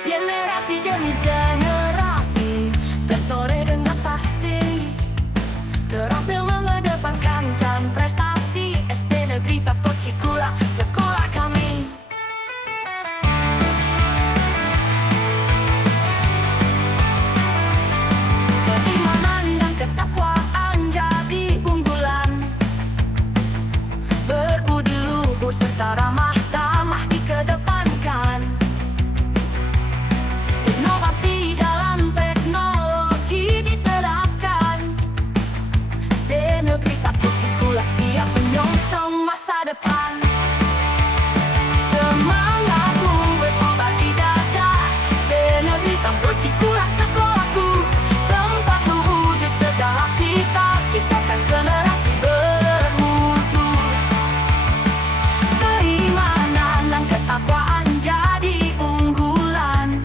Generasi demi generasi tertoreh dengan pasti, terampil mengedepankan prestasi. SD Negeri 1 Cikulak, sekolah kami. Keimanan dan ketakwaan jadi unggulan, berbudi luhur serta ramah tamah dikedepankan. Inovasi dalam teknologi diterapkan. SD Negeri 1 Cikulak siap menyongsong masa depan. Semangatmu berkobar di dada. SD Negeri 1 Cikulak, sekolahku, tempat mewujud segala cita, ciptakan generasi bermutu. Keimanan dan ketakwaan jadi unggulan,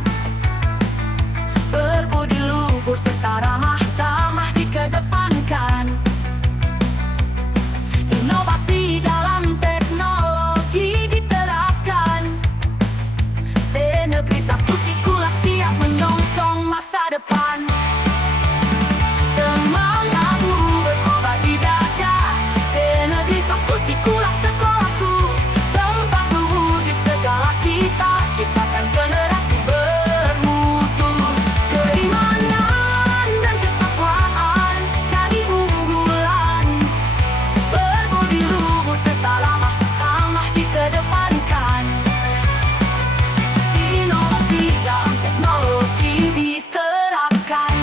berbudi luhur serta ramah tamah dikedepankan. Inovasi dalam teknologi diterapkan. SD Negeri 1 Cikulak siap menyongsong masa depan. Semangatmu berkobar di dada. SD Negeri 1 Cikulak, sekolahku, tempat mewujud segala cita, ciptakan generasi bermutu. Keimanan dan ketakwaan jadi unggulan, berbudi luhur serta ramah tamah dikedepankan. Inovasi dalam teknologi diterapkan.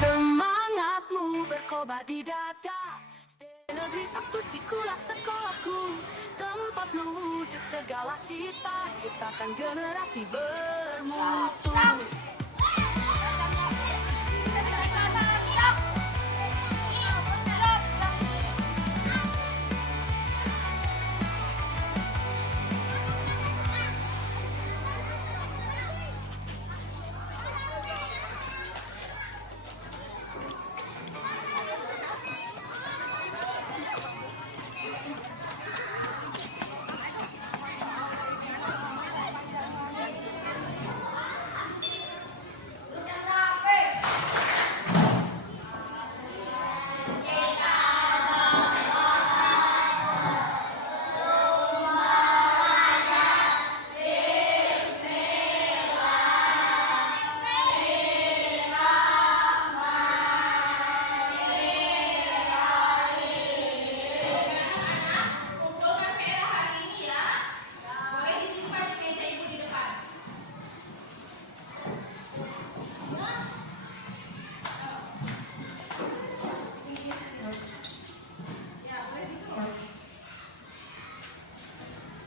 Semangatmu berkobar di dada. SD Negeri 1 Cikulak, sekolahku, tempat mewujud segala cita, ciptakan generasi bermutu.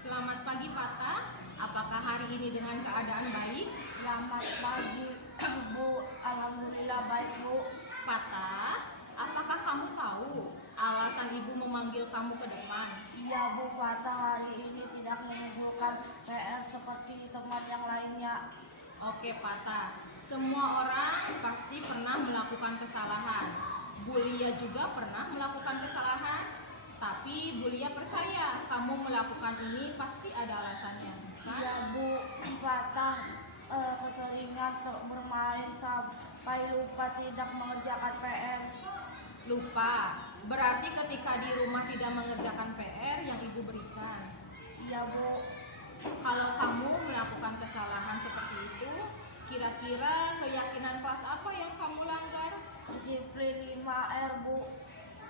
Selamat pagi Pata, apakah hari ini dengan keadaan baik? Selamat pagi, Bu. Alhamdulillah baik, Bu. Pata, apakah kamu tahu alasan ibu memanggil kamu ke depan? Iya, Bu. Fatah hari ini tidak mengumpulkan PR seperti teman yang lainnya. Oke Pata, semua orang pasti pernah melakukan kesalahan. Bu Lia juga pernah melakukan kesalahan. Tapi Bu Lia percaya kamu melakukan ini pasti ada alasannya, kan? Iya, Bu. Fatah keseringan bermain sampai lupa tidak mengerjakan PR. Lupa, berarti ketika di rumah tidak mengerjakan PR yang ibu berikan. Iya, Bu. Kalau kamu melakukan kesalahan seperti itu, kira-kira keyakinan kelas apa yang kamu langgar? Disiplin 5R, Bu.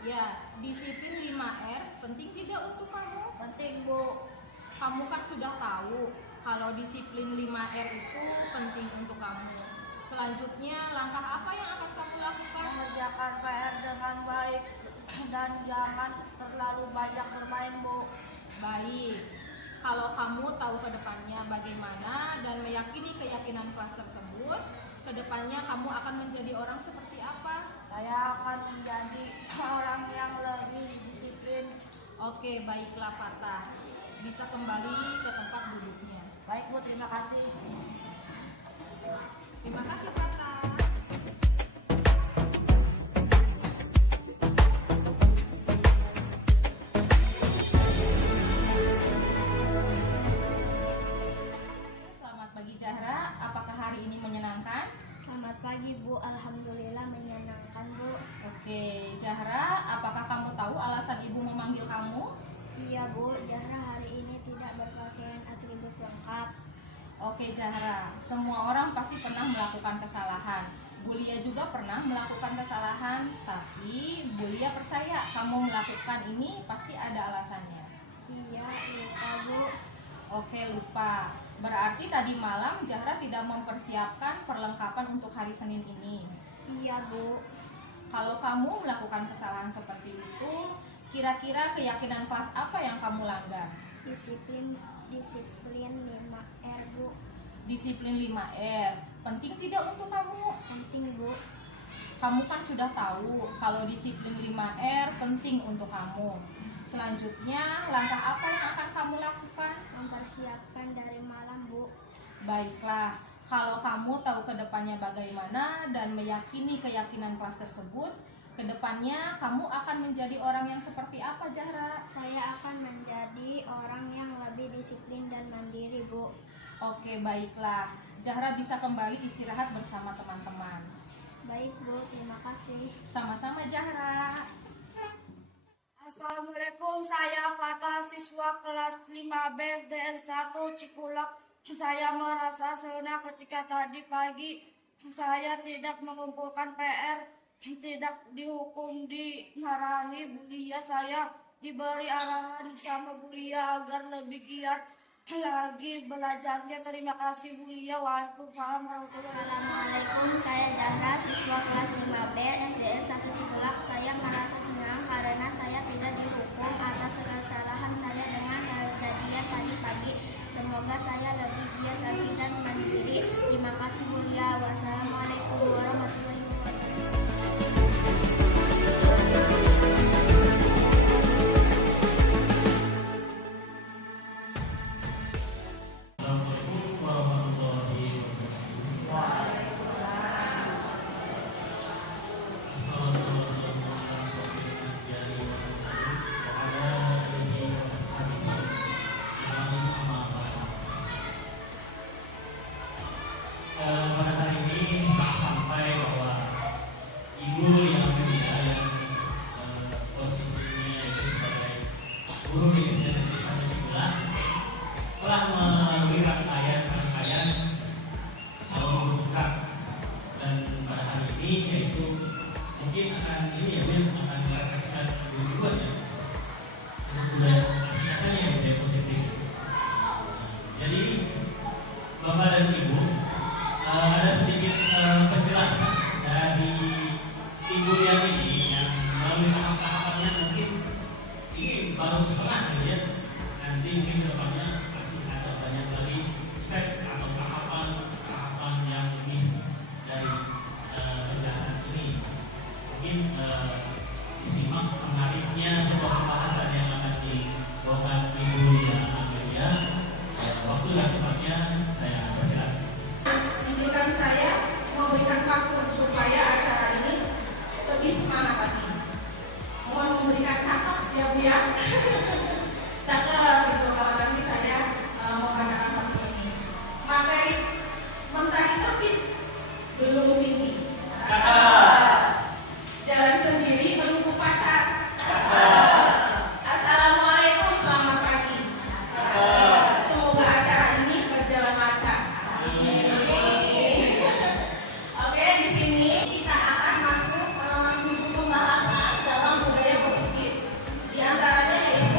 Ya, disiplin 5R penting tidak untuk kamu? Penting, Bu. Kamu kan sudah tahu kalau disiplin 5R itu penting untuk kamu. Selanjutnya, langkah apa yang akan kamu lakukan? Mengerjakan PR dengan baik dan jangan terlalu banyak bermain, Bu. Baik, kalau kamu tahu ke depannya bagaimana dan meyakini keyakinan kelas tersebut, ke depannya kamu akan menjadi orang seperti apa? Saya akan menjadi orang yang lebih disiplin. Oke, baiklah Pata. Bisa kembali ke tempat duduknya. Baik, Bu, terima kasih. Terima kasih Pata. Alhamdulillah menyenangkan, Bu. Oke, Zahra, apakah kamu tahu alasan ibu memanggil kamu? Iya, Bu. Zahra hari ini tidak berpakaian atribut lengkap. Oke, Zahra, semua orang pasti pernah melakukan kesalahan. Bulia juga pernah melakukan kesalahan, tapi Bulia percaya kamu melakukan ini pasti ada alasannya. Iya, lupa, Bu. Oke, lupa. Berarti tadi malam Zahra tidak mempersiapkan perlengkapan untuk hari Senin ini. Iya, Bu. Kalau kamu melakukan kesalahan seperti itu, kira-kira keyakinan kelas apa yang kamu langgar? Disiplin 5R, Bu. Disiplin 5R. Penting tidak untuk kamu? Penting, Bu. Kamu kan sudah tahu kalau disiplin 5R penting untuk kamu. Selanjutnya, langkah apa yang akan kamu lakukan? Mempersiapkan dari malam, Bu. Baiklah, kalau kamu tahu kedepannya bagaimana dan meyakini keyakinan kelas tersebut, kedepannya kamu akan menjadi orang yang seperti apa, Zahra? Saya akan menjadi orang yang lebih disiplin dan mandiri, Bu. Oke, baiklah. Zahra bisa kembali istirahat bersama teman-teman. Baik, Bu. Terima kasih. Sama-sama, Zahra. Assalamualaikum, saya Fatah, siswa kelas 5B SDN 1 Cikulak. Saya merasa senang ketika tadi pagi saya tidak mengumpulkan PR, tidak dihukum, dimarahi Bulia. Saya diberi arahan sama Bulia agar lebih giat lagi belajarnya. Terima kasih Bulia. Waalaikumsalam warahmatullahi wabarakatuh. Assalamualaikum, saya Zahra, siswa kelas 5B SDN 1 Cikulak. Saya merasa senang karena saya tidak dihukum atas kesalahan saya dengan kejadian tadi pagi. Semoga saya lebih giat lagi dan mandiri. Terima kasih, Bulia. Wassalamualaikum warahmatullahi wabarakatuh. Assalamualaikum warahmatullahi wabarakatuh. Pada hari ini tak sampai bahwa ibu yang mulia yang posisinya yaitu sebagai guru di SD Negeri 1 Cikulak telah melalui rangkaian calon guru putra, dan pada hari ini yaitu mungkin akan akan merefleksikan dua ya untuk budaya kesehatan yang budaya positif. Jadi Bapak dan Ibu, ada sedikit penjelasan dari Ibu yang ini yang melalui tahapan-tahapannya mungkin ini baru setengah gitu ya. Nanti mungkin depannya masih ada banyak lagi step atau tahapan yang ini dari penjelasan ini. Mungkin disimak menariknya sebuah pembahasan yang akan dibawakan Ibu yang Amelia. Waktu dan tempatnya saya persilakan. Izinkan saya memberikan waktu supaya acara ini lebih semangat lagi. Mohon memberikan catat ya Bu ya. Catat gitu kalau nanti saya membacakan fatihah ini. Materi mentari terbit belum tinggi. Jalan sendiri menunggu pacar. Assalamualaikum, selamat pagi. Semoga acara ini berjalan lancar. Oke, di sini kita akan masuk menuju pembahasan dalam budaya positif. Di antaranya yaitu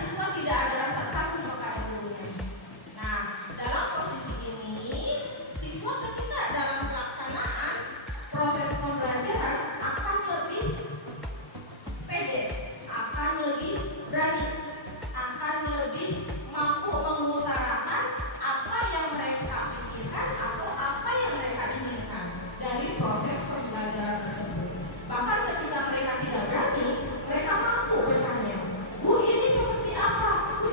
siswa tidak ada rasa takut kepada gurunya. Nah, dalam posisi ini, siswa ketika dalam pelaksanaan proses pembelajaran akan lebih pede, akan lebih berani, akan lebih mampu mengutarakan apa yang mereka pikirkan atau apa yang mereka inginkan dari proses pembelajaran tersebut. Bahkan ketika mereka tidak berani, mereka mampu bertanya, "Bu, ini seperti apa? Bu,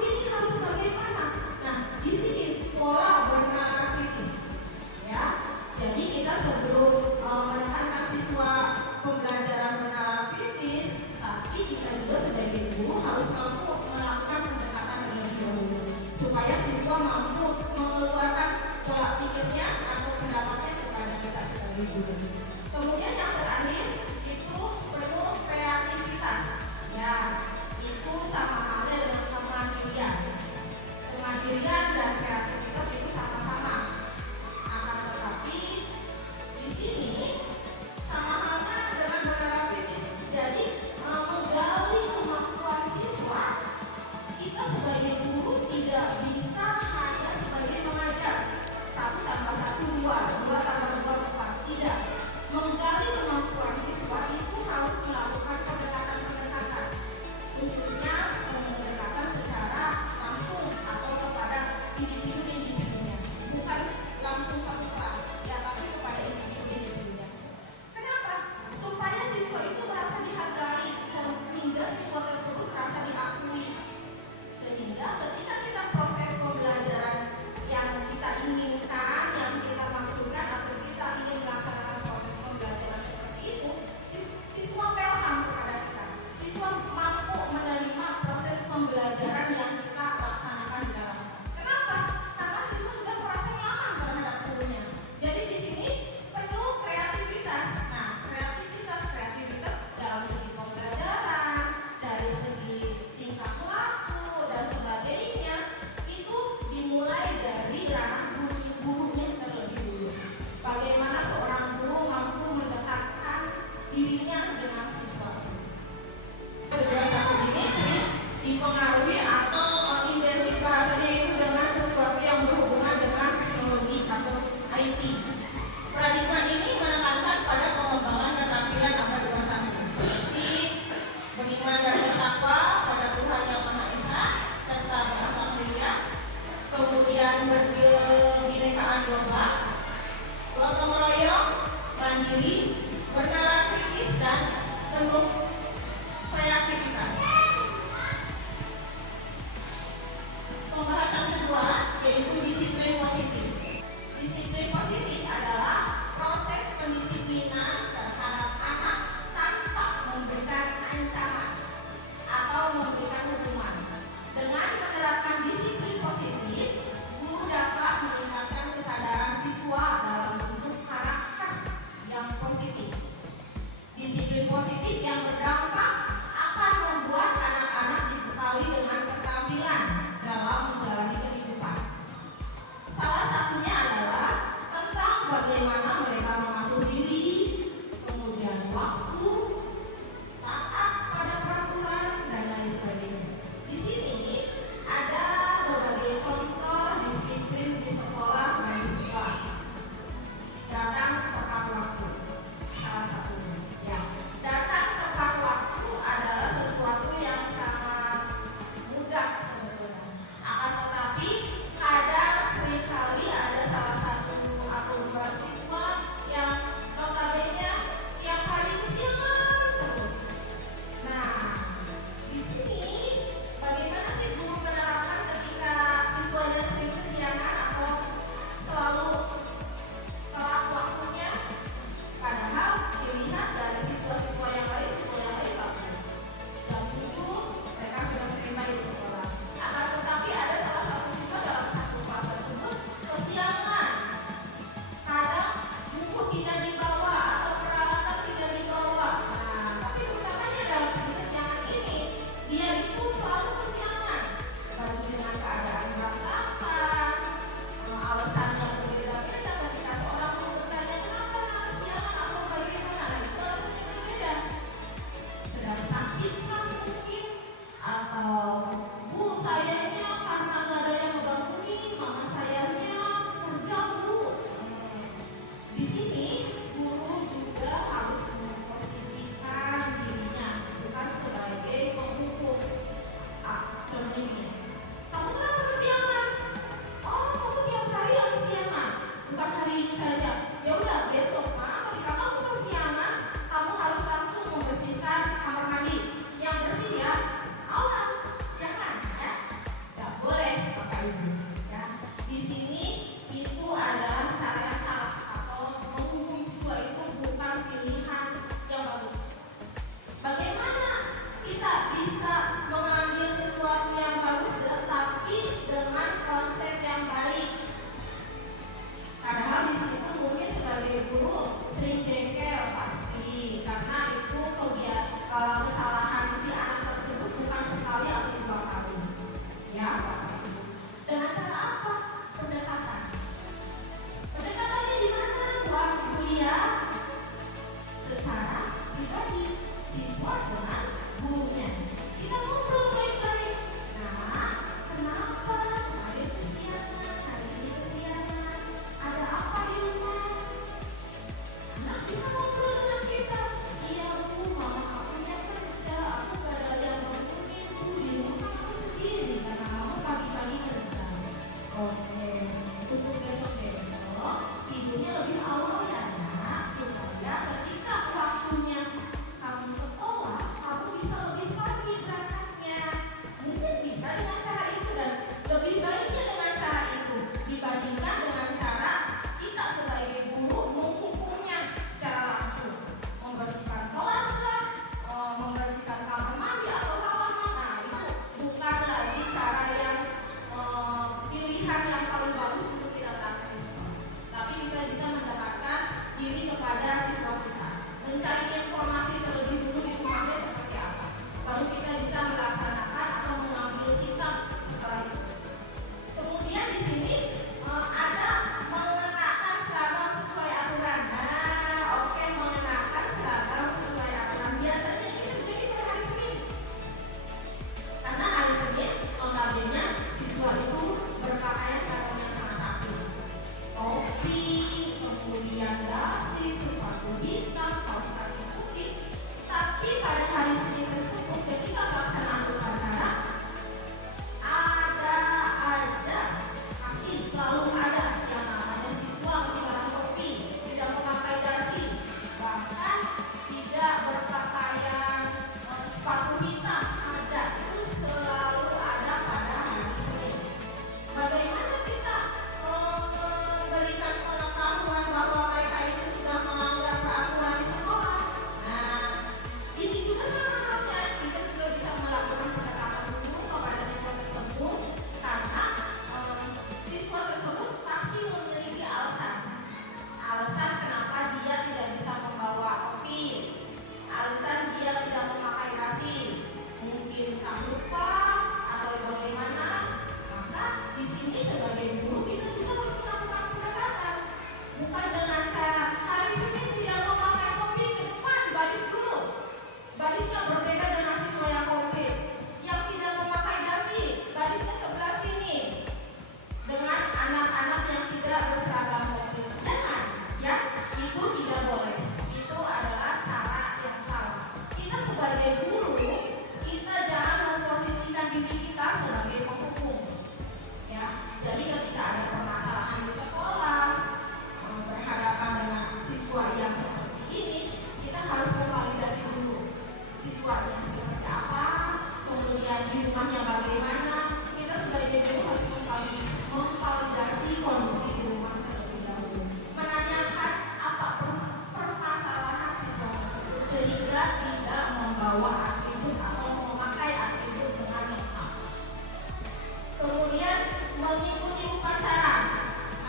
mengikuti upacara.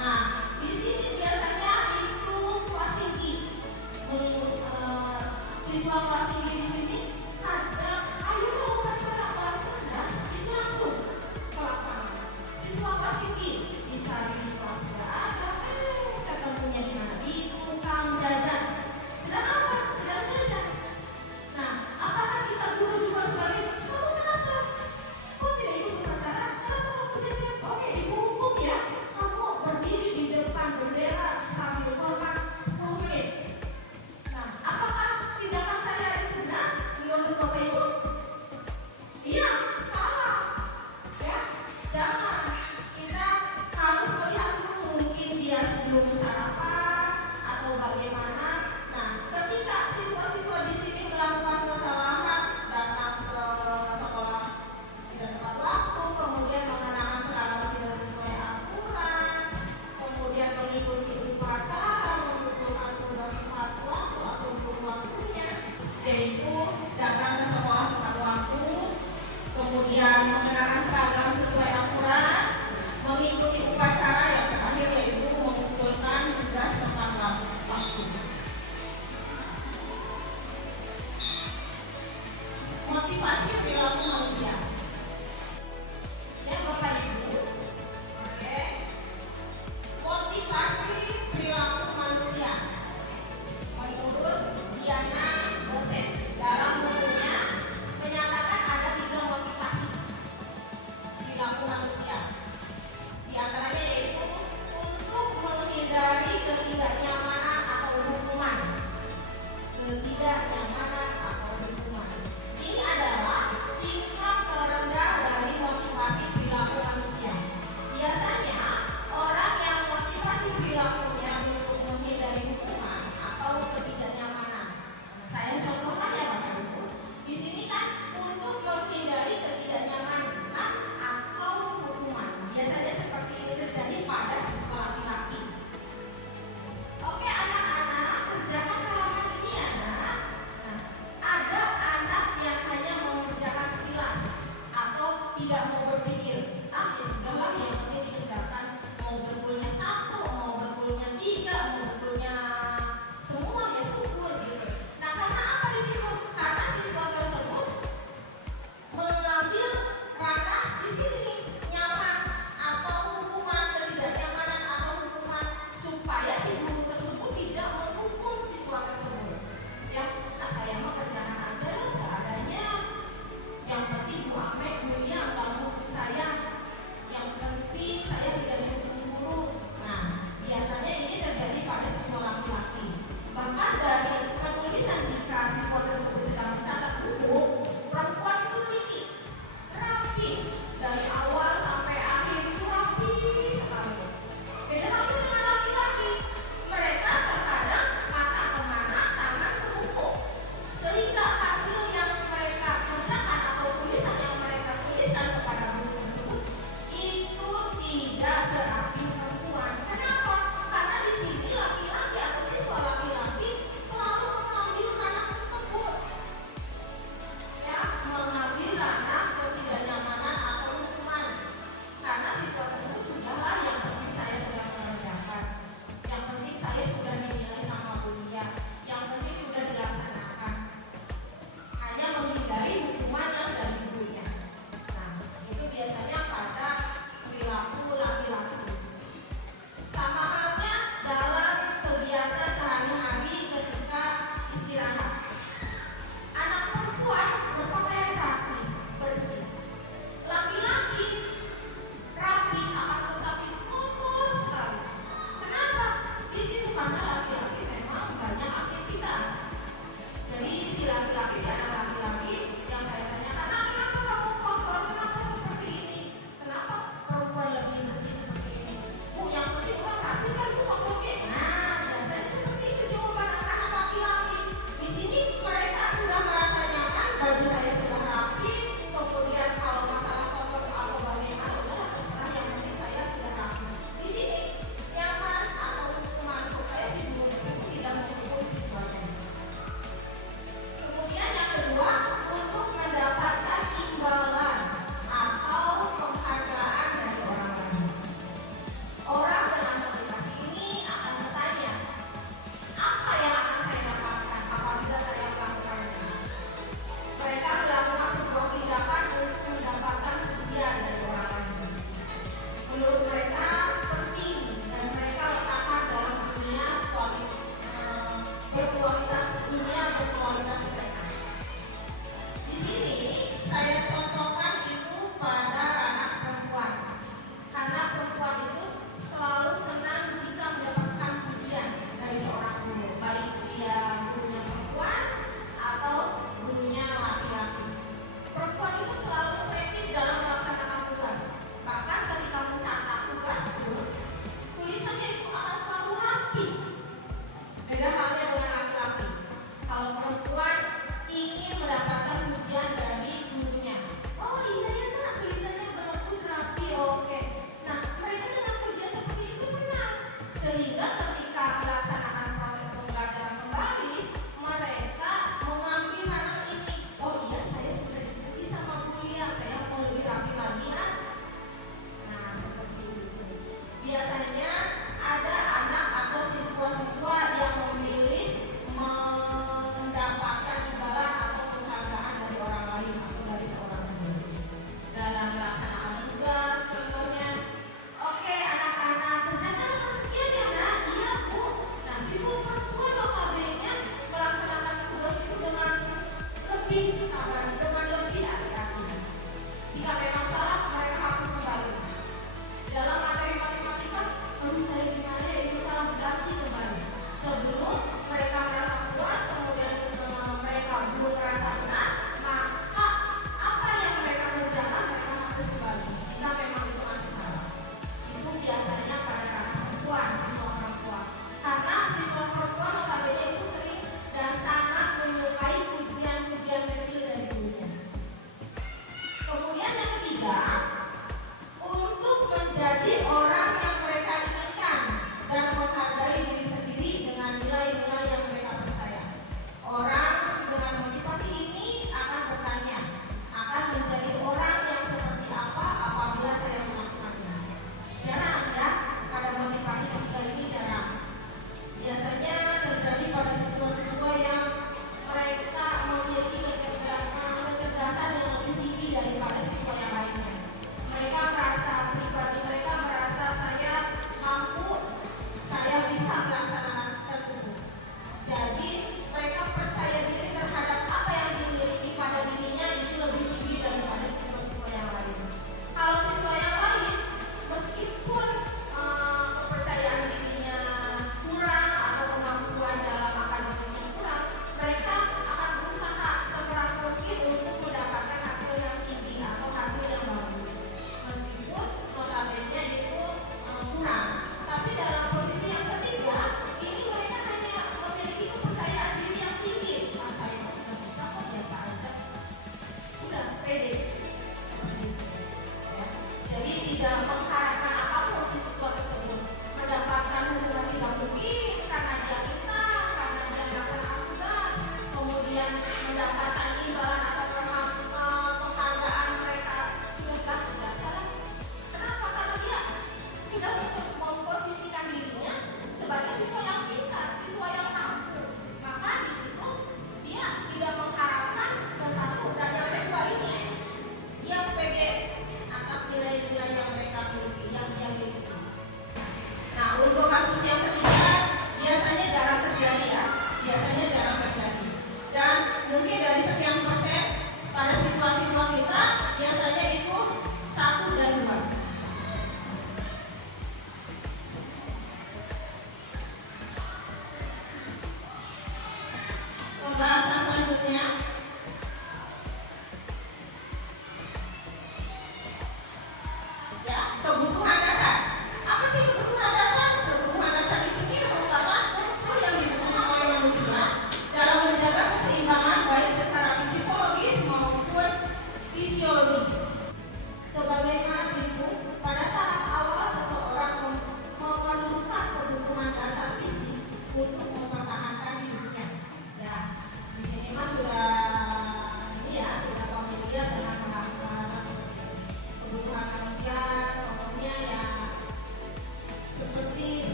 Nah, di sini biasanya itu kelas tinggi. Siswa kelas tinggi di sini ada, ayo dong upacara kelas rendah, itu langsung ke lapangan. Siswa kelas tinggi dicari di kelas nggak ada, ketemunya di mana? Di tukang jajan. Sedang apa? Sedang jajan. Nah, apakah kita guru juga sebagai, kamu kenapa? Kok tidak ikut upacara? Kenapa kamu jajan? Oke, dihukum ya. Kamu berdiri di depan bendera sambil hormat 10 menit. Nah, apakah tindakan saya itu benar menurut Bapak Ibu? Iya, salah. Ya, jangan. Kita harus melihat dulu, mungkin dia sebelum sarapan atau bagaimana. Nah, ketika siswa-siswa di sini melakukan kesalahan, datang ke sekolah tidak tepat waktu, kemudian mengenakan seragam tidak sesuai aturan, kemudian mengikuti upacara, mengumpulkan tugas tepat waktu atau belum waktunya, yaitu datang ke sekolah tepat waktu, kemudian mengenakan seragam sesuai aturan, mengikuti upacara, yang terakhir yaitu mengumpulkan tugas tepat waktu. Motivasi perilaku manusia. Ya Bapak Ibu, oke. Motivasi perilaku manusia. Menurut Diana Dosen, dalam bukunya menyatakan ada 3 motivasi perilaku manusia. Di antaranya yaitu untuk menghindari ketidaknyamanan atau hukuman. Ketidaknyamanan atau hukuman. Ini adalah tingkat terendah dari motivasi perilaku manusia. Biasanya orang yang motivasi perilakunya untuk menghindari hukuman atau ketidaknyamanan. Nah, saya contohkan ya Bapak Ibu. Di sini kan untuk menghindari ketidaknyamanan atau hukuman. Biasanya seperti ini terjadi pada siswa laki-laki. Oke anak-anak, kerjakan halaman ini ya nak. Nah, ada anak yang hanya mengerjakan sekilas atau tidak mau berpikir. Ya sudahlah, yang penting dikerjakan. Mau betulnya 1, mau betulnya 3, mau betulnya semua ya syukur gitu. Nah karena apa di situ? Karena siswa tersebut mengambil ranah di sini nyaman atau hukuman, ketidaknyamanan atau hukuman, supaya si guru tersebut tidak menghukum siswa tersebut. Ya, nah saya mah kerjaan aja lah seadanya. Yang penting Bu Ame mulia nggak menghukum saya. Yang penting saya tidak dihukum guru. Nah, biasanya ini terjadi pada siswa laki-laki. Bahkan dari penulisan jika siswa tersebut sedang mencatat buku, perempuan itu teliti, rapi, dari awal sampai akhir itu rapi sekali. Beda halnya dengan laki-laki, mereka terkadang mata kemana, tangan ke buku, sehingga hasil yang mereka kerjakan atau tulisan yang mereka tuliskan kepada guru tersebut itu tidak serapi perempuan. Kenapa? Karena di sini laki-laki atau siswa laki-laki selalu mengambil ranah tersebut. Ya, mengambil ranah ketidaknyamanan atau hukuman. menjadi orang yang mereka inginkan dan menghargai diri sendiri dengan nilai-nilai yang mereka percaya. Orang dengan motivasi ini akan bertanya, akan menjadi orang yang seperti apa apabila saya melakukannya. Jarang ya, ada motivasi ketiga ini jarang. Biasanya terjadi pada siswa-siswa yang mereka memiliki kecerdasan yang lebih tinggi daripada siswa yang lainnya. Mereka merasa pribadi mereka merasa saya mampu, saya bisa melaksanakan tersebut. Jadi mereka percaya diri terhadap apa yang dimiliki pada dirinya itu lebih tinggi daripada siswa-siswa yang lain. Kalau siswa yang lain, meskipun kepercayaan dirinya kurang atau kemampuan dalam akademiknya kurang, mereka akan berusaha sekeras mungkin untuk mendapatkan hasil yang tinggi atau hasil yang bagus. Meskipun notabene itu kurang, tapi dalam posisi yang ketiga, ini mereka hanya memiliki kepercayaan diri yang tinggi. Ah, saya masih bisa kok, biasa aja. Udah pede. Seperti itu. Ya. Jadi tidak mengharapkan apapun siswa tersebut mendapatkan hubungan tidak mungkin karena dia pintar, karena dia melaksanakan tugas, kemudian mendapatkan imbalan atau penghargaan mereka sudah biasa. Kenapa? Karena dia sudah bisa memposisikan dirinya sebagai siswa yang pintar, siswa yang mampu. Maka di situ dia tidak mengharapkan ke satu dan yang kedua ini dia pede atas nilai-nilai yang mereka miliki.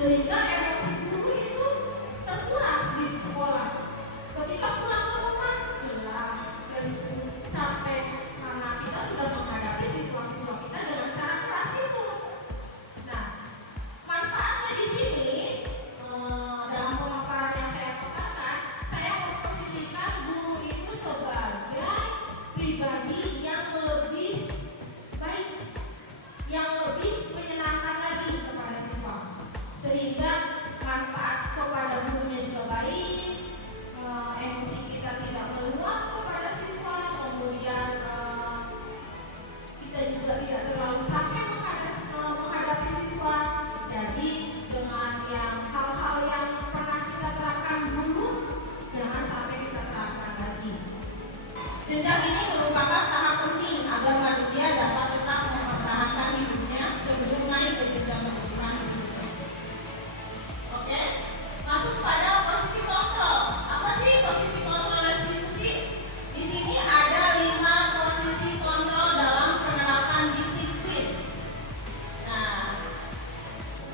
sehingga emosi guru itu terkuras di sekolah. Ketika pulang ke rumah, lelah, lesu, capek karena kita sudah menghadapi siswa-siswa kita dengan cara keras itu. Nah, manfaatnya di sini dalam pemaparan yang saya katakan, saya memposisikan guru itu sebagai pribadi yang lebih baik, yang lebih menyenangkan lagi kepada siswa, sehingga manfaat kepada gurunya juga baik, emosi kita tidak meluap kepada siswa, kemudian kita juga tidak terlalu capek menghadapi siswa. Jadi dengan yang hal-hal yang pernah kita terapkan dulu, jangan sampai kita terapkan lagi. Jenjang ini merupakan tahap penting agar manusia dapat tetap mempertahankan hidupnya sebelum naik ke jenjang pendidikan berikutnya. Oke, masuk pada posisi kontrol. Apa sih posisi kontrol restitusi? Di sini ada 5 posisi kontrol dalam penerapan disiplin. Nah,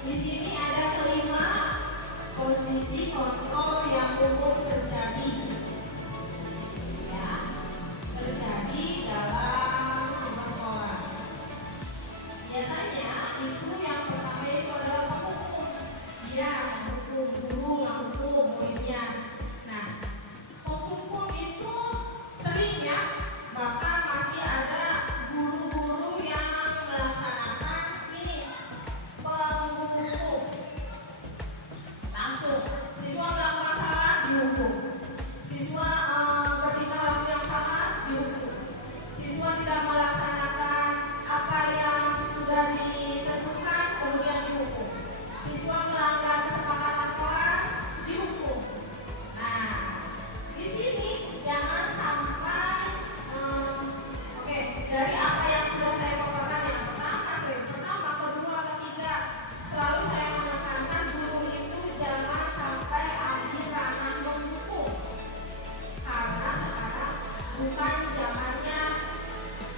di sini ada kelima posisi kontrol yang umum terjadi. Ya, terjadi dalam sebuah sekolah. Biasanya itu yang pertama itu adalah penghukum. Dia menghukum guru, menghukum muridnya. Nah, penghukum itu sering ya, bahkan masih ada guru-guru yang melaksanakan ini, penghukum. Langsung siswa melakukan salah dihukum, siswa bertingkah laku yang salah dihukum, siswa tidak melaksanakan apa yang sudah ditentukan kemudian dihukum, siswa melanggar kesepakatan kelas dihukum. Nah, di sini jangan sampai oke, dari apa yang sudah saya paparkan yang pertama, kedua, ketiga, selalu saya menekankan guru itu jangan sampai ambil ranah menghukum, karena sekarang bukan zamannya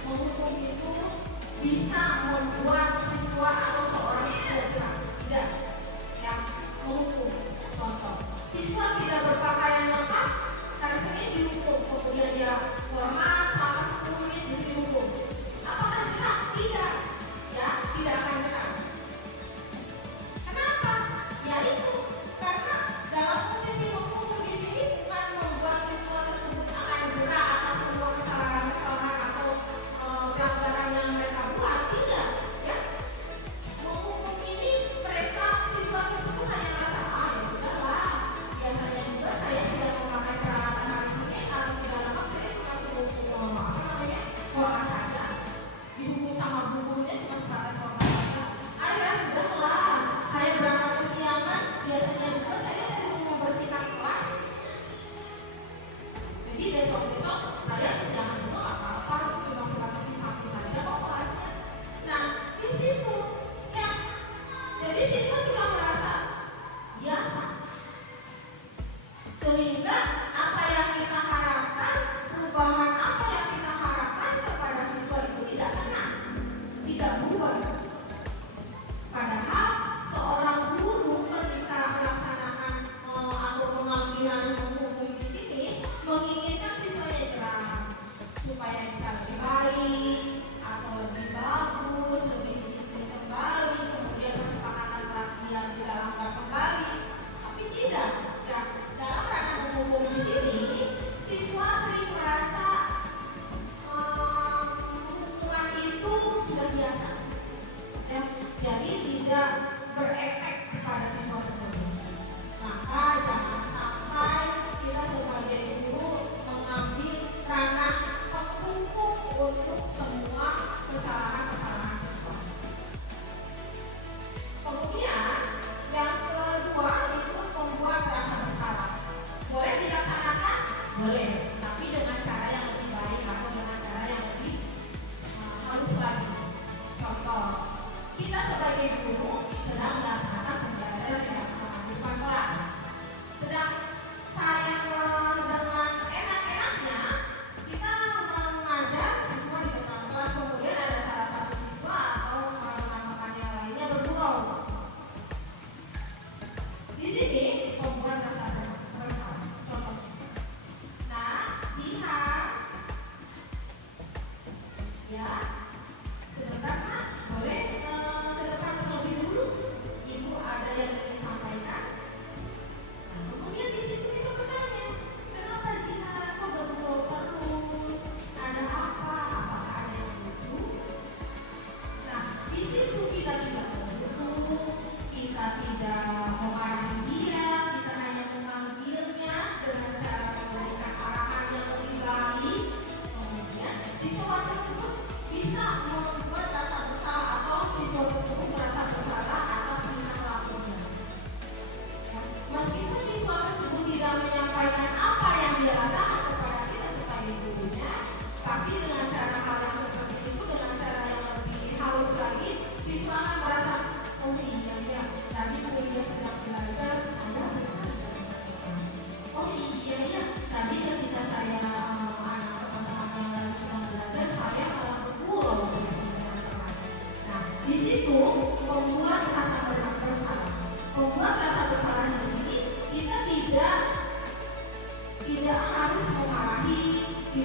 menghukum itu bisa membuat siswa atau seorang siswa jerah. Tidak, yang menghukum. Contoh, siswa tidak berpakaian lengkap, hari Senin dihukum, kemudian dia hormat selama 10 menit jadi dihukum. Apakah jerah? Tidak, ya, tidak akan jerah. Kenapa? Ya itu, karena dalam posisi menghukum di sini bukan membuat siswa tersebut akan jerah atas semua kesalahan-kesalahan atau pelanggaran yang mereka buat, tidak, ya.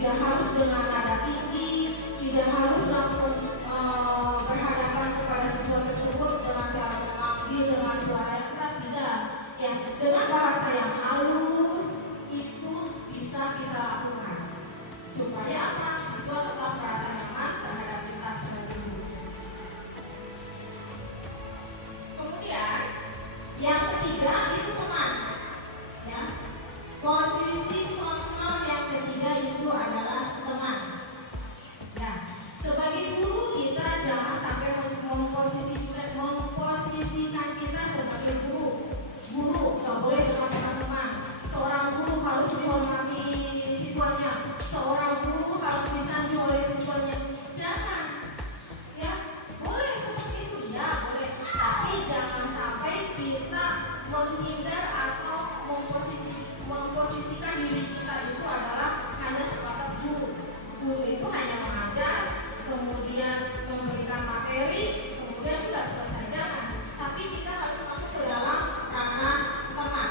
tidak harus dengan nada tinggi, tidak harus langsung berhadapan kepada siswa tersebut dengan cara mengambil dengan suara yang keras, tidak. Ya, dengan bahasa yang halus itu bisa kita lakukan supaya apa? Siswa tetap merasa nyaman terhadap kita sebagai guru. Kemudian yang ketiga itu teman. Ya, posisi kontrol yang ketiga itu adalah teman. Ya, sebagai guru kita jangan sampai memposisikan kita sebagai guru. Guru nggak boleh dengan teman-teman. Seorang guru harus dihormati siswanya. Seorang guru harus disanjung oleh siswanya. Jangan, ya boleh seperti itu, ya boleh. Tapi jangan sampai kita menghindar atau memposisikan diri kita itu adalah hanya sebatas guru. Guru itu hanya mengajar, kemudian memberikan materi, kemudian sudah selesai. Jangan. Tapi kita harus masuk ke dalam ranah teman.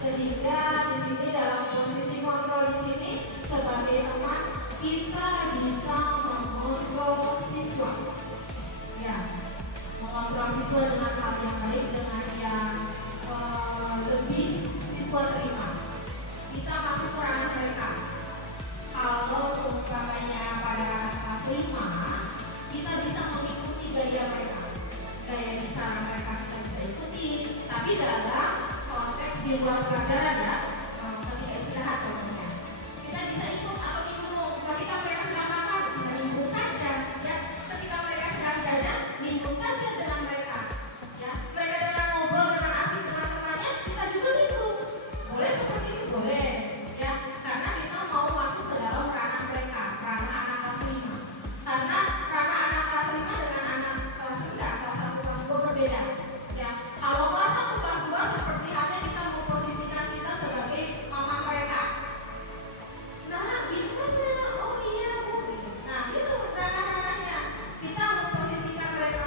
Sehingga di sini dalam posisi kontrol di sini sebagai teman kita bisa mengontrol siswa. Ya, mengontrol siswa dengan hal yang baik, dengan yang lebih siswa terima. Kita masuk ke ranah mereka. Kalau seumpamanya pada ranah kelas 5, kita bisa mengikuti gaya mereka. Gaya bicara mereka kita bisa ikuti, tapi dalam konteks di luar pelajaran, ya, ketika istirahat contohnya. Kita bisa ikut atau minum. Ketika mereka sedang makan, kita minum saja. Ya, ketika mereka sedang jajan, minum saja dengan mereka. Ya, mereka dengan ngobrol dengan asik dengan temannya, kita juga minum. Boleh seperti itu, boleh. Ya, karena kita mau masuk ke dalam ranah mereka, ranah anak kelas 5. Karena ranah anak kelas 5 dengan anak kelas 9, kelas 1, kelas 2 berbeda. Ya, kalau kelas 1, kelas 2 seperti halnya kita memposisikan kita sebagai mama mereka. Nah, gimana? Oh iya, Bu. Nah, itu ranah-ranahnya. Kita memposisikan mereka,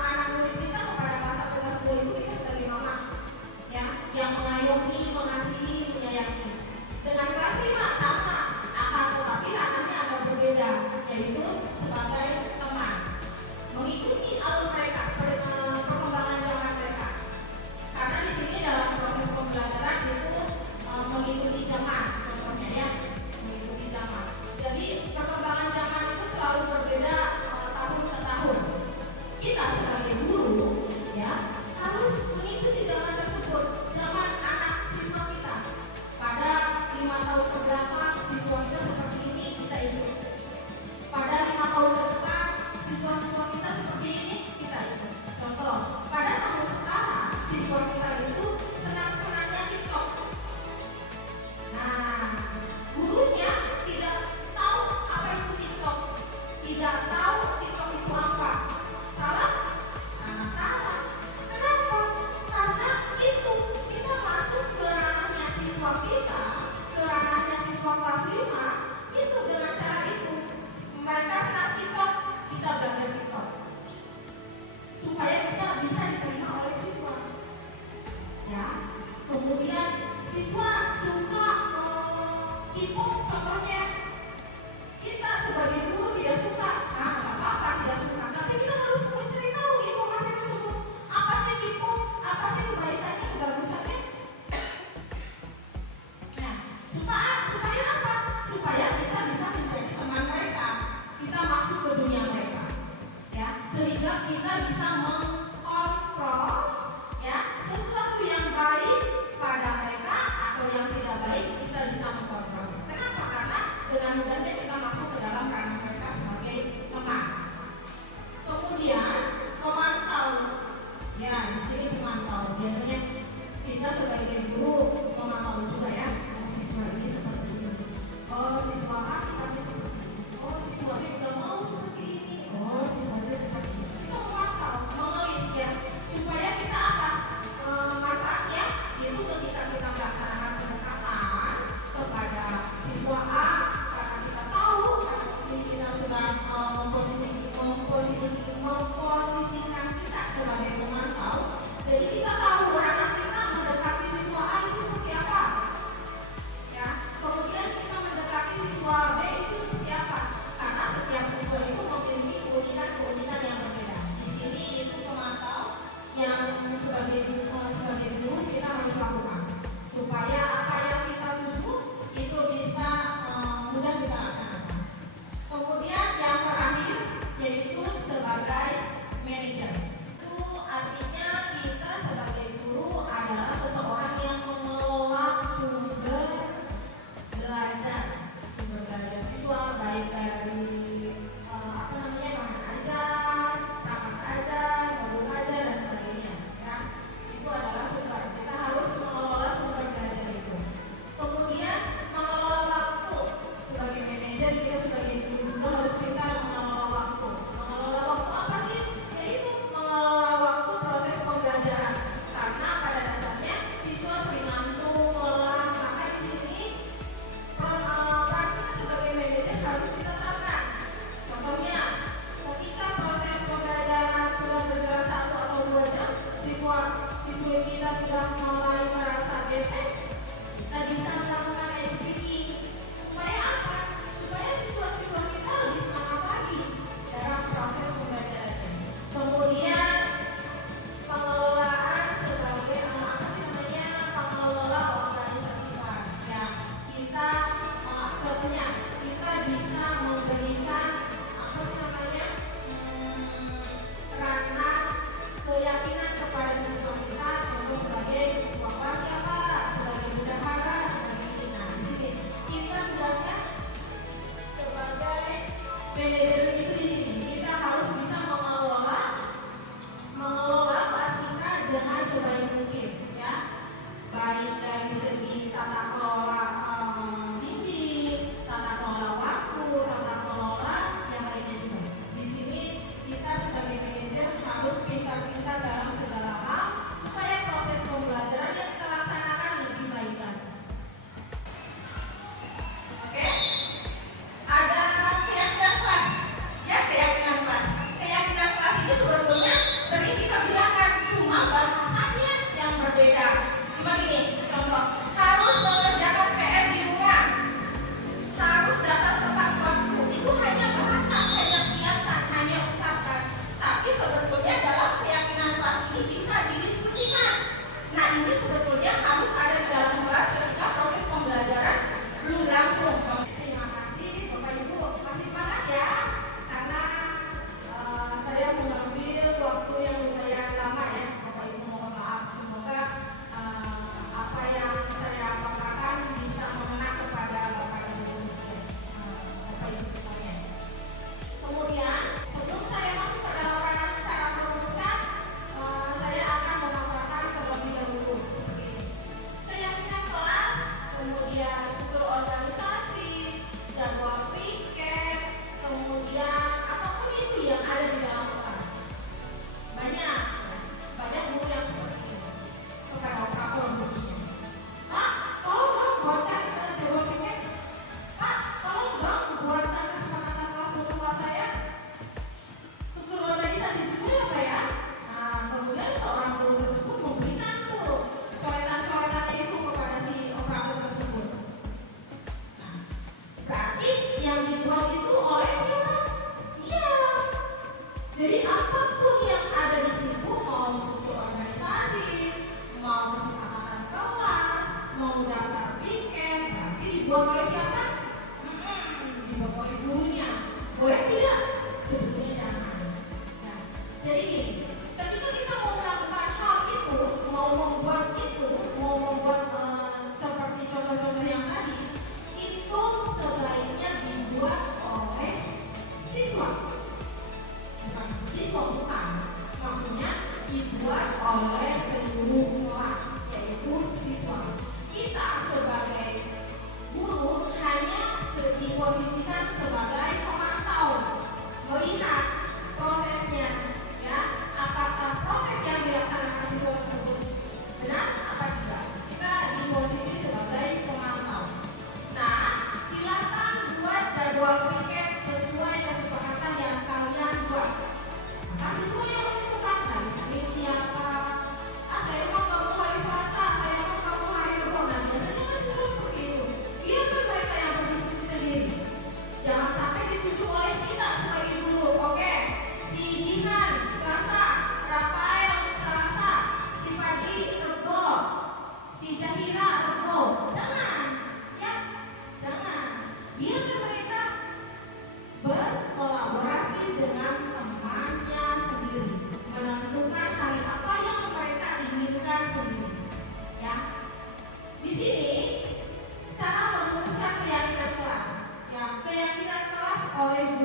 anak murid kita kepada kelas 1, kelas 2 itu kita sebagai mama. Ya, yang mengayomi, mengasihi, menyayangi. Dengan kelas 5 sama, akan tetapi ranahnya agak berbeda, yaitu sebagai teman. Mengikuti alur mereka, perkembangan zaman mereka. Karena di sini dalam proses pembelajaran itu mengikuti zaman, contohnya ya, mengikuti zaman. Jadi perkembangan zaman itu selalu berbeda tahun ke tahun. Kita sebagai guru, ya, harus mengikuti zaman tersebut, zaman anak siswa kita. Pada 5 tahun ke belakang siswa kita seperti ini, kita ikut. Pada 5 tahun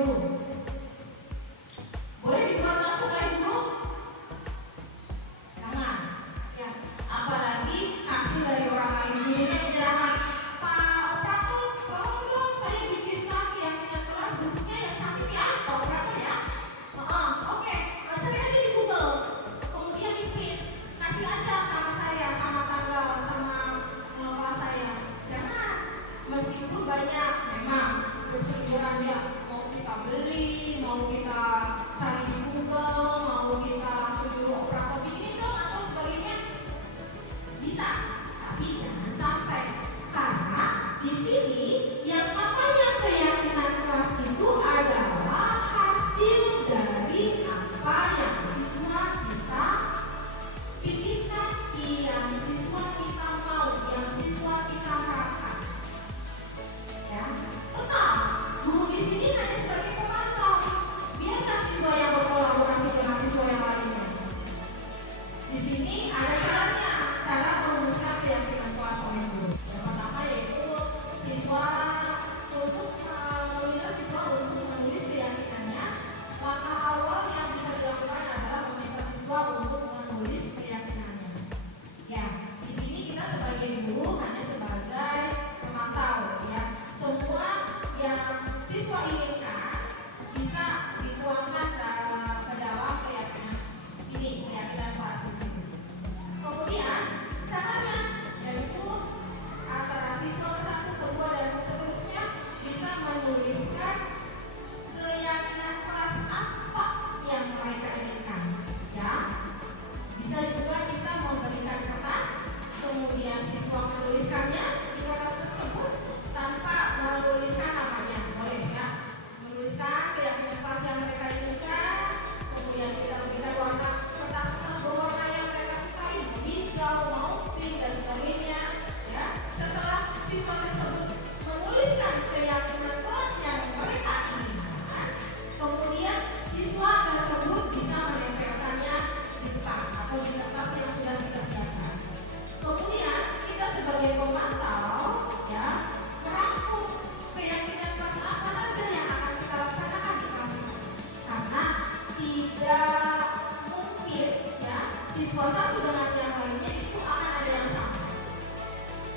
guru. Boleh dibuat langsung oleh guru? Jangan. Ya, apalagi hasil dari orang lain. Gurunya menyerahkan, Pak Operator, tolong dong saya bikinkan keyakinan kelas bentuknya yang cantik ya, Pak Operator ya. Oke, cari aja di Google. Kemudian bikin, kasih aja nama saya sama tanggal sama kelas saya. Jangan. Meskipun banyak memang berseliweran ya, mau kita beli, mau kita cari di Google, mau kita langsung nyuruh operator bikin dong atau sebagainya, bisa. Tapi jangan sampai, karena di sini yang namanya keyakinan kelas itu adalah hasil dari apa yang siswa kita pikirkan, yang siswa kita mau, yang siswa kita harapkan. Ya, tenang, guru di sini hanya sebagai pemantau. Biarkan siswa yang berkolaborasi dengan siswa yang lainnya. Di sini ada caranya, cara merumuskan keyakinan kelas oleh guru. Yang pertama yaitu siswa untuk meminta siswa untuk menulis keyakinannya. Langkah awal yang bisa dilakukan adalah meminta siswa untuk menulis keyakinannya. Ya, di sini kita sebagai guru hanya sebagai pemantau ya. Semua yang siswa inginkan bisa dituangkan ke dalam keyakinan ini, keyakinan kelas di sini. Kemudian caranya yaitu antara siswa ke-1, ke-2 dan seterusnya bisa menuliskan keyakinan kelas apa yang mereka inginkan. Ya, bisa juga kita memberikan kertas, kemudian siswa menuliskannya di kertas tersebut tanpa menuliskan namanya. Boleh ya, menuliskan keyakinan kelas yang mereka inginkan, kemudian kita berikan warna kertas berwarna yang mereka sukai, hijau, mau pink dan sebagainya. Ya, setelah siswa tersebut menuliskan keyakinan kelas yang mereka inginkan, kemudian siswa tersebut bisa menempelkannya di depan atau di kertas yang sudah kita siapkan. Kemudian kita sebagai pemantau ya merangkum keyakinan kelas apa saja yang akan kita laksanakan di kelas itu. Karena tidak mungkin ya siswa satu dengan yang lainnya itu akan ada yang sama.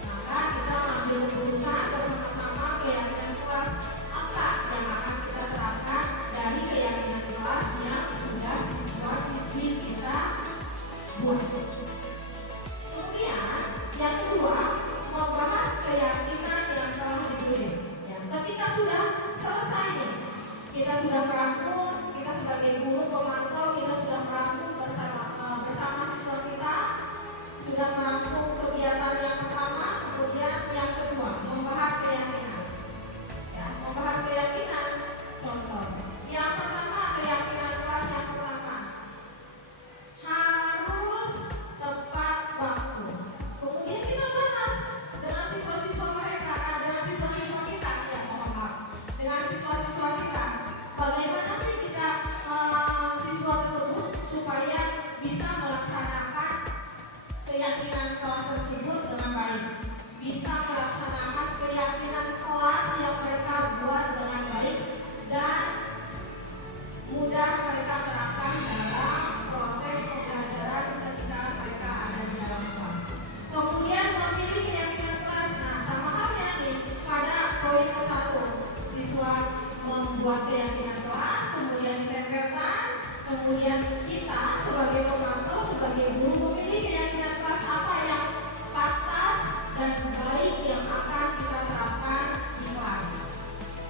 Maka kita ambil keputusan bersama-sama keyakinan kelas apa yang akan kita terapkan dari keyakinan kelas yang sudah siswa-siswi kita buat. Kemudian yang kedua, membahas keyakinan yang telah ditulis. Ya, ketika sudah selesai nih, kita sudah merangkum, kita sebagai guru pemantau kita sudah merangkum bersama siswa kita, sudah merangkum kegiatan yang pertama, kemudian yang kedua, membahas keyakinan. Ya, membahas keyakinan. Contoh, yang pertama keyakinan kelas yang pertama harus tepat waktu. Kemudian kita bahas dengan siswa-siswa mereka, dengan siswa-siswa kita, ya mohon maaf, dengan siswa-siswa kita, bagaimana sih kita siswa tersebut supaya bisa melaksanakan keyakinan kelas tersebut dengan baik, bisa melaksanakan keyakinan kelas yang mereka buat dengan baik dan mudah mereka terapkan dalam proses pembelajaran ketika mereka ada di dalam kelas. Kemudian memilih keyakinan kelas. Nah, sama halnya nih pada poin ke-1, siswa membuat keyakinan kelas, kemudian ditempelkan, kemudian kita sebagai pemantau, sebagai guru memilih keyakinan kelas apa yang pantas dan baik yang akan kita terapkan di kelas.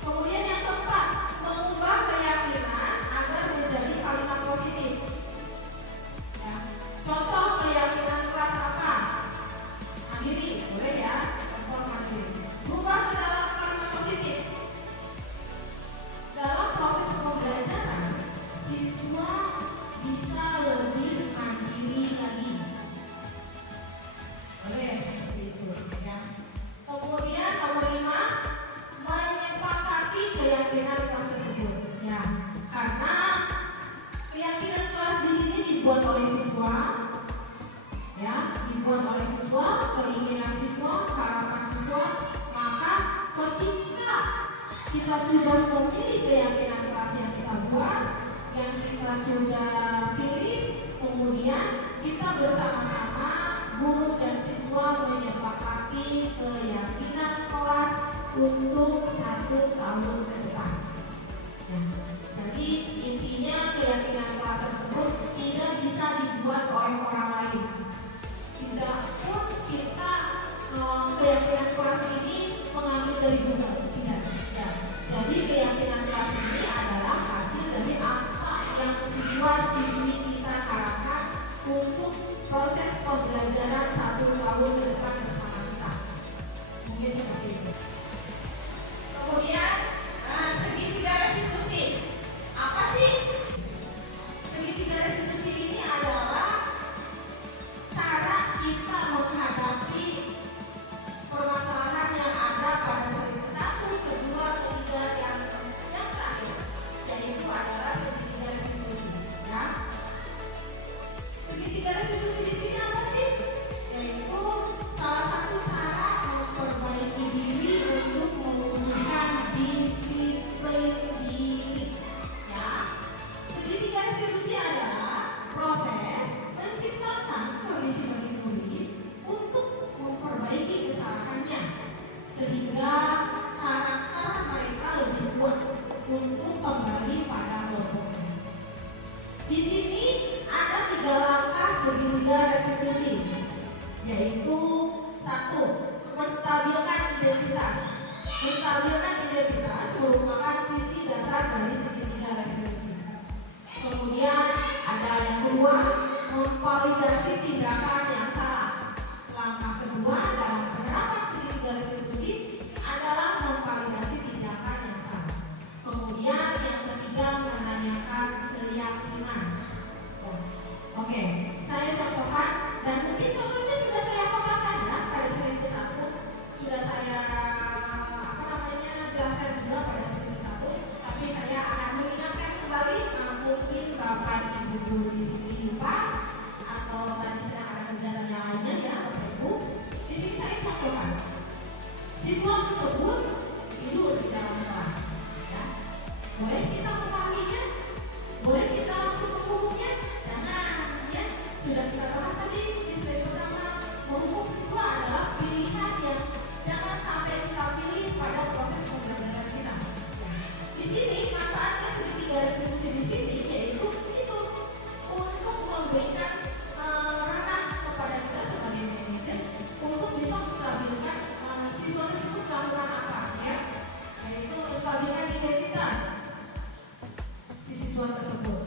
Kemudian yang keempat, mengubah keyakinan agar menjadi kalimat positif. Ya. Contoh keyakinan kelas apa? Mandiri, boleh ya? Contoh mandiri. Berubah ke dalam kalimat positif. Dalam proses pembelajaran, siswa bisa lebih mandiri lagi. Boleh seperti itu ya. Kemudian nomor 5, menyepakati keyakinan kelas tersebut. Ya, karena keyakinan kelas di sini dibuat oleh siswa, ya, dibuat oleh siswa, keinginan siswa, harapan siswa. Maka ketika kita sudah memilih keyakinan kita sudah pilih, kemudian kita bersama-sama guru dan siswa menyepakati keyakinan kelas untuk 1 tahun ke depan. Nah, jadi intinya keyakinan kelas tersebut tidak bisa dibuat oleh orang lain. Tidak pun kita keyakinan kelas ini mengambil dari Google, tidak. Ya. Jadi keyakinan kelas ini adalah hasil dari apa yang siswa-siswi kita harapkan untuk proses pembelajaran 1 tahun ke depan bersama kita. Mungkin seperti itu. Kemudian segitiga restitusi. Apa sih? Segitiga restitusi ini adalah cara kita menghadapi permasalahan yang ada pada slide 1, kedua, ketiga, yang terakhir, yaitu adalah segitiga restitusi. Ya. Segitiga restitusi di sini apa sih? Yaitu salah satu cara memperbaiki diri untuk mewujudkan disiplin diri. Ya. Segitiga restitusi adalah proses menciptakan kondisi bagi murid untuk memperbaiki kesalahannya sehingga karakter mereka lebih kuat untuk kembali pada kelompoknya. Di sini ada 3 langkah segitiga restitusi, yaitu 1. Menstabilkan identitas. Menstabilkan identitas merupakan sisi dasar dari segitiga restitusi. Kemudian ada yang kedua, memvalidasi tindakan yang salah. Langkah kedua dalam penerapan segitiga restitusi adalah memvalidasi tindakan yang salah. Kemudian yang ketiga, menanyakan keyakinan. Oke, saya contohkan dan mungkin contohnya sudah saya paparkan ya pada slide 1. Sudah saya jelaskan juga pada slide 1, tapi saya akan mengingatkan kembali. Mungkin Bapak Ibu guru di sini lupa atau tadi sedang ada kegiatan yang lainnya ya Bapak Ibu. Di sini saya contohkan. Siswa tersebut tidur di dalam kelas. Ya. Boleh kita memahaminya? Boleh kita langsung menghukumnya? Jangan, ya. Sudah kita bahas tadi di slide pertama, menghukum siswa adalah pilihan yang jangan sampai kita pilih pada proses pembelajaran kita. Ya. Di sini manfaatnya segitiga restitusi di sini yaitu itu untuk memberikan ranah kepada kita sebagai manajer untuk bisa menstabilkan siswa tersebut melakukan apa ya, yaitu menstabilkan identitas si siswa tersebut.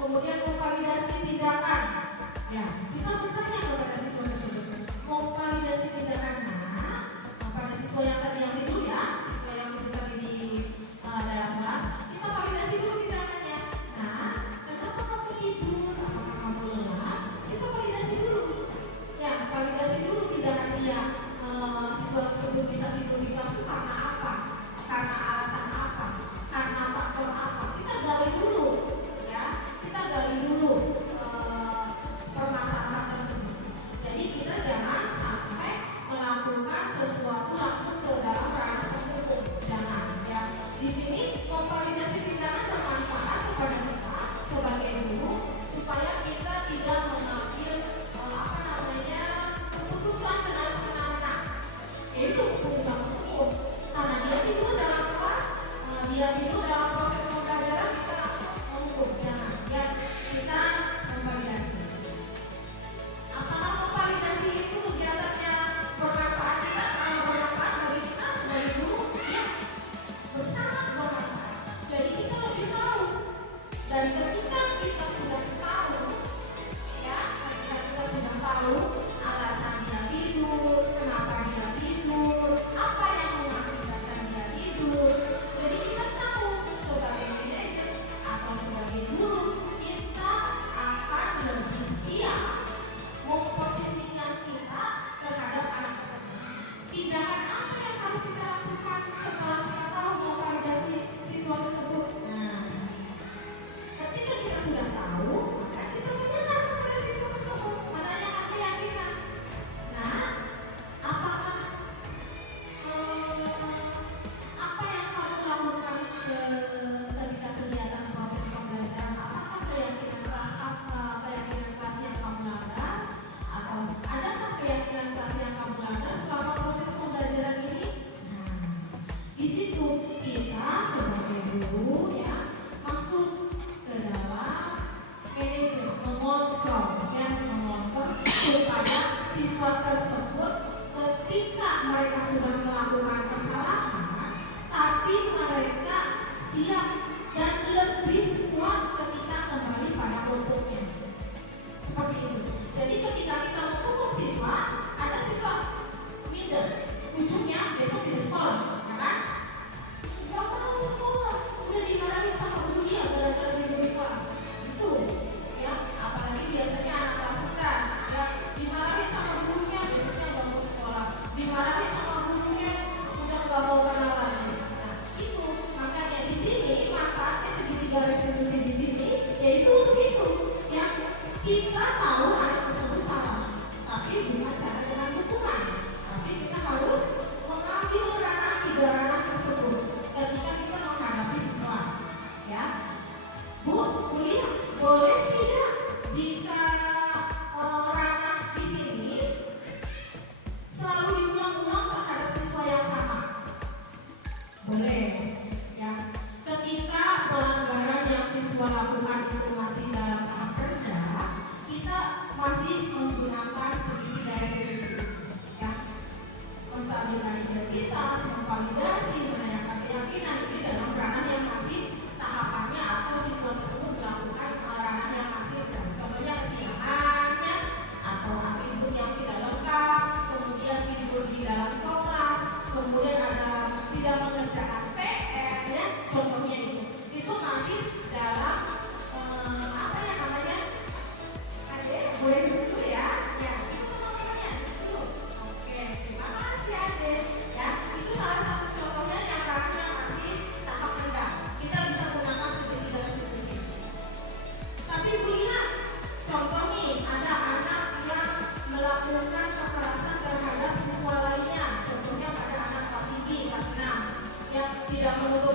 Kemudian memvalidasi tindakan. Ya, kita bertanya kepada siswa tersebut, memvalidasi tindakan pada siswa yang tadi yang tidur ya, siswa yang tidur tadi di dalam kelas, kita validasi dulu tindakannya. Nah, kenapa kamu tidur? Apakah kamu lelah? Kita validasi dulu. Ya, validasi dulu tindakan dia. Siswa tersebut bisa tidur di kelas itu karena apa? Karena alasan apa? Karena faktor apa? Kita gali dulu, ya. Kita gali dulu permasalahan tersebut. Jadi kita jangan sampai melakukan sesuatu langsung ke dalam ranah penghukum. Jangan, ya. Di sini memvalidasi tindakan bermanfaat kepada kita sebagai guru supaya kita tidak mengambil keputusan dengan semena-mena, yaitu keputusan hukum. Karena dia tidur dalam kelas, dia tidur dalam proses pembelajaran, kita langsung menghukum. Jangan, ya. Kita memvalidasi. Apakah memvalidasi itu kegiatannya bermanfaat bagi kita sebagai guru? Ya, sangat bermanfaat. Jadi kita lebih tahu. Dan ketika kita sudah tahu, ya, ketika kita sudah tahu alasan dia tidur, kenapa dia tidur, apa yang mengakibatkan dia tidur, jadi kita tahu sebagai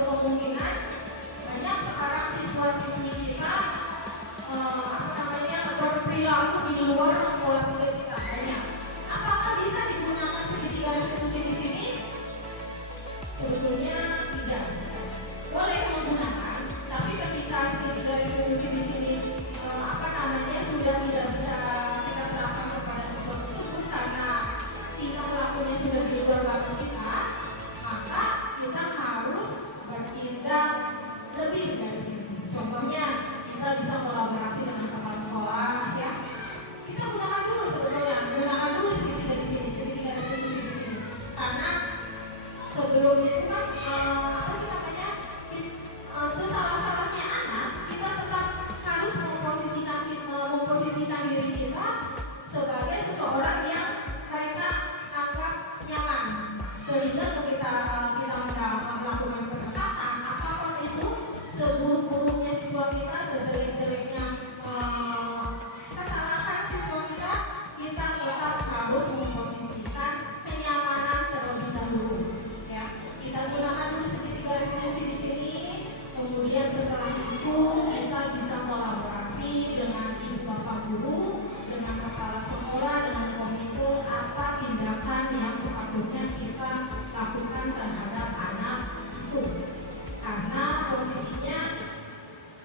kemungkinan banyak sekarang siswa-siswi kita berperilaku di luar pola pikir kita. Banyak. Apakah bisa digunakan segitiga restitusi di sini? Sebetulnya tidak. Boleh menggunakan, tapi ketika segitiga restitusi di sini sudah tidak bisa kita terapkan kepada siswa tersebut karena tingkah lakunya sudah di luar batas kita, maka kita harus bertindak lebih dari sini. Contohnya, kita bisa kolaborasi dengan kepala sekolah, ya. Kita gunakan dulu sebetulnya, gunakan dulu segitiga di sini, segitiga restitusi di sini. Karena sebelumnya itu kan sesalah-salahnya anak, kita tetap harus memposisikan diri kita sebagai seseorang yang mereka anggap nyaman, sehingga ketika kita melakukan pendekatan apapun itu, seburuk-buruknya siswa kita, sejelek-jeleknya kesalahan siswa kita tetap harus memposisikan kenyamanan terlebih dahulu, ya. Kita gunakan dulu segitiga restitusi di sini, kemudian setelah itu kita bisa kolaborasi dengan ibu bapak guru, dengan kepala sekolah, dengan komite apa tindakan yang sepatutnya kita lakukan terhadap anak itu. Karena posisinya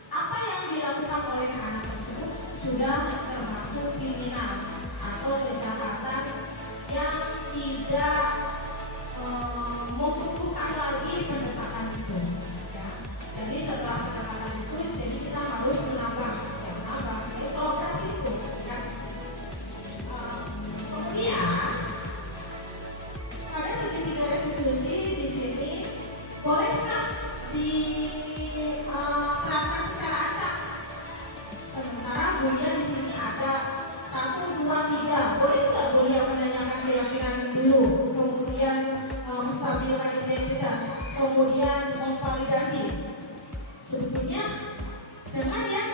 apa yang dilakukan oleh anak tersebut sudah termasuk kriminal atau kejahatan yang tidak membutuhkan lagi pendekatan itu, ya. Jadi setelah pendekatan itu, jadi kita harus menambah kolaborasi itu, ya. Kemudian ada segitiga restitusi di sini, bolehkah diterapkan secara acak? Sementara Bulia di sini ada 1, 2, 3. Boleh nggak Bulia menanyakan keyakinan dulu, kemudian menstabilkan identitas, kemudian memvalidasi? Sebetulnya jangan, ya.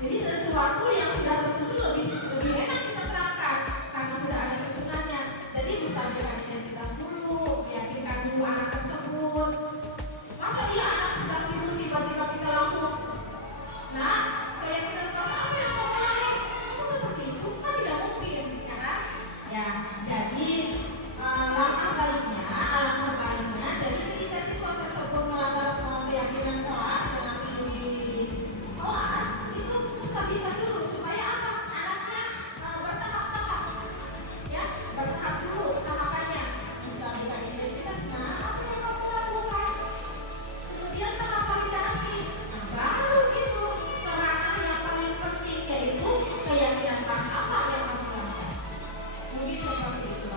Jadi sesuatu yang sudah tersusun lebih enak kita terapkan karena sudah ada susunannya. Jadi menstabilkan identitas dulu, meyakinkan dulu anak tersebut. Masa iya anak sedang tidur tiba-tiba kita langsung, nah, keyakinan kelas apa yang kamu lain? Masa seperti itu? Kan tidak mungkin, ya kan? Ya, jadi alangkah baiknya, jadi ketika siswa tersebut melanggar keyakinan kelas dengan tidur di kelas, itu stabilkan dulu supaya apa? Anaknya bertahap-tahap, ya, bertahap dulu tahapannya. Menstabilkan identitasnya, apa yang kamu lakukan? Kemudian tahap validasi, nah, baru gitu kerana yang paling penting yaitu keyakinan kelas apa yang kamu lakukan. Mungkin seperti itu.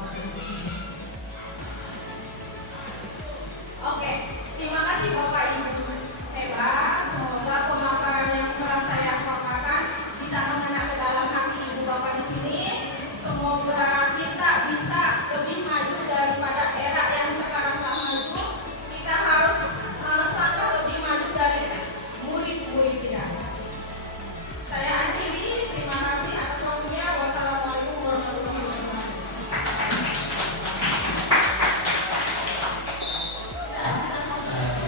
Oke, terima kasih Bapak Ibu. Hebat, semoga pemaparan yang telah saya paparkan bisa mengena ke dalam hati Ibu Bapak di sini. Semoga kita bisa lebih maju daripada era yang sekarang telah maju. Kita harus selangkah lebih maju dari murid-murid kita. Saya akhiri, terima kasih atas waktunya. Wassalamualaikum warahmatullahi wabarakatuh.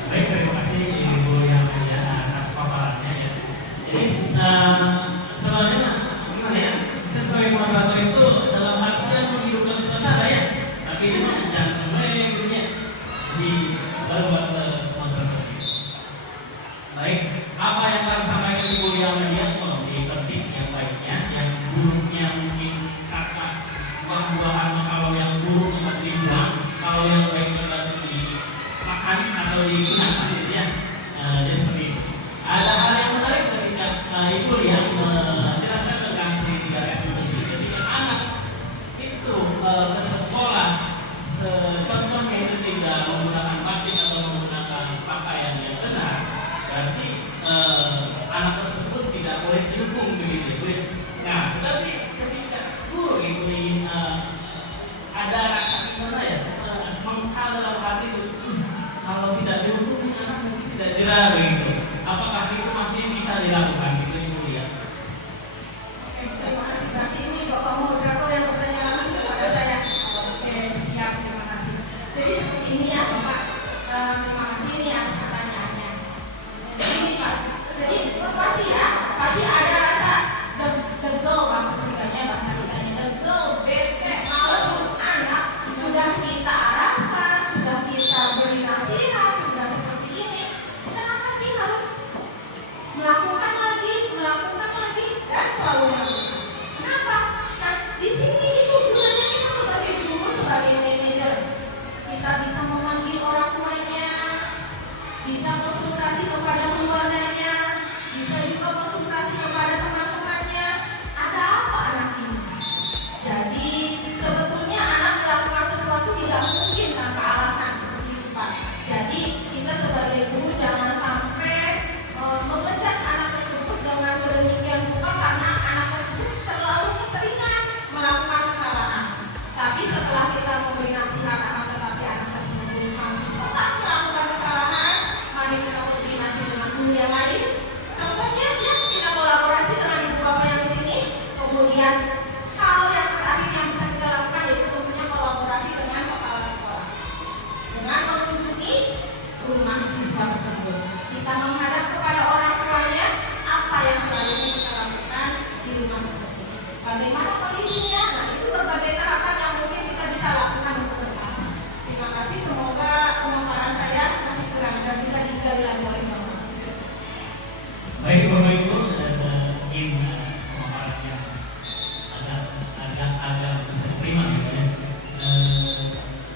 Baik, terima kasih Ibu yang mulia atas paparannya, ya. Jadi sebenarnya gimana, ya, sesuai moderator itu dalam artian menghidupkan suasana, ya. Tapi itu jangan sesuai gurunya di selalu buat moderator. Baik, apa yang akan disampaikan Ibu yang mulia tolong diketik yang baiknya, yang buruknya mungkin kata buah-buahan, kalau yang buruk untuk dibuang, kalau yang baiknya dimakan atau digunakan, gitu, ya. Jadi seperti itu. Ada hal yang menarik ketika Ibu yang menjelaskan tentang segitiga restitusi. Ketika anak itu ke sekolah, contohnya itu tidak menggunakan batik atau menggunakan pakaian yang benar, berarti anak tersebut tidak boleh didukung, begitu. Nah, tetapi ketika guru itu ingin ada rasa gimana, ya, mengkal dalam hati itu, kalau tidak didukung anak mungkin tidak jerah, begitu. Apakah itu masih bisa dilakukan, gitu Ibu, ya? Oke, terima kasih. Berarti ini Bapak moderator yang bertanya langsung kepada saya. Oke, siap, terima kasih. Jadi seperti ini, ya Bapak, terima kasih. Ini ya kepada keluarganya, bisa juga konsultasi kepada teman-temannya. Ada apa anak ini? Jadi sebetulnya anak melakukan sesuatu tidak mungkin tanpa alasan seperti itu, Pak. Jadi kita sebagai guru jangan sampai mengejek anak tersebut dengan sedemikian rupa karena anak tersebut terlalu keseringan melakukan kesalahan. Tapi setelah kita memberi nasihat tetapi anak tersebut masih tetap melakukan kesalahan, mari kita koordinasi dengan guru yang lain. Contohnya kita kolaborasi dengan ibu bapak yang di sini. Kemudian hal yang terakhir yang bisa kita lakukan yaitu tentunya kolaborasi dengan kepala sekolah. Dengan mengunjungi rumah siswa tersebut, kita menghadap kepada orang tuanya apa yang selanjutnya kita lakukan di rumah tersebut. Bagaimana kondisinya? Nah, itu berbagai tahapan yang mungkin kita bisa lakukan untuk ke depan. Terima kasih, semoga pemaparan saya masih kurang dan bisa digali lagi oleh Bapak. Baik Bapak Ibu, ingin pemaparan yang agak bisa diterima gitu ya.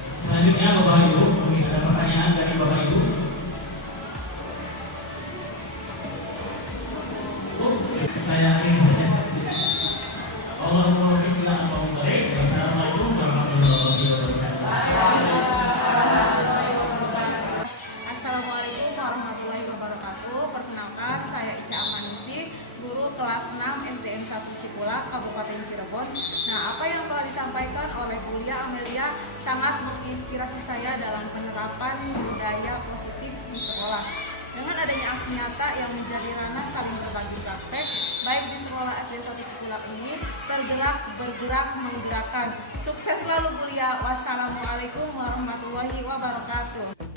Selanjutnya Bapak Ibu, mungkin ada pertanyaan dari Bapak Ibu. Saya akhiri saja. Assalamualaikum warahmatullahi wabarakatuh. Assalamualaikum warahmatullahi wabarakatuh. Perkenalkan, saya Ica Amanisi, guru kelas 6 SDN 1 Cikulak, Kabupaten Cirebon. Nah, apa yang telah disampaikan oleh Bu Lia Amelia sangat menginspirasi saya dalam penerapan budaya positif di sekolah. Dengan adanya aksi nyata yang menjadi ranah saling berbagi praktek, baik di sekolah SD 1 Cikulak ini, bergerak, menggerakkan. Sukses selalu Bu Lia. Wassalamualaikum warahmatullahi wabarakatuh.